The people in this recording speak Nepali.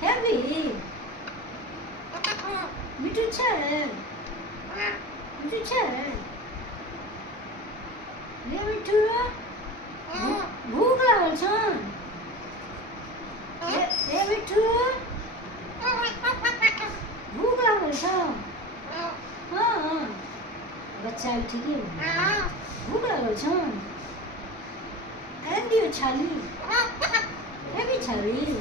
खेबी मिठू छै मिठू छै रे मिठू भूख लागल छन रे मिठू भूख लागल छ हाँ बच्चा ठीके भूख लागल छन एन दियो छाली खेबी छाली।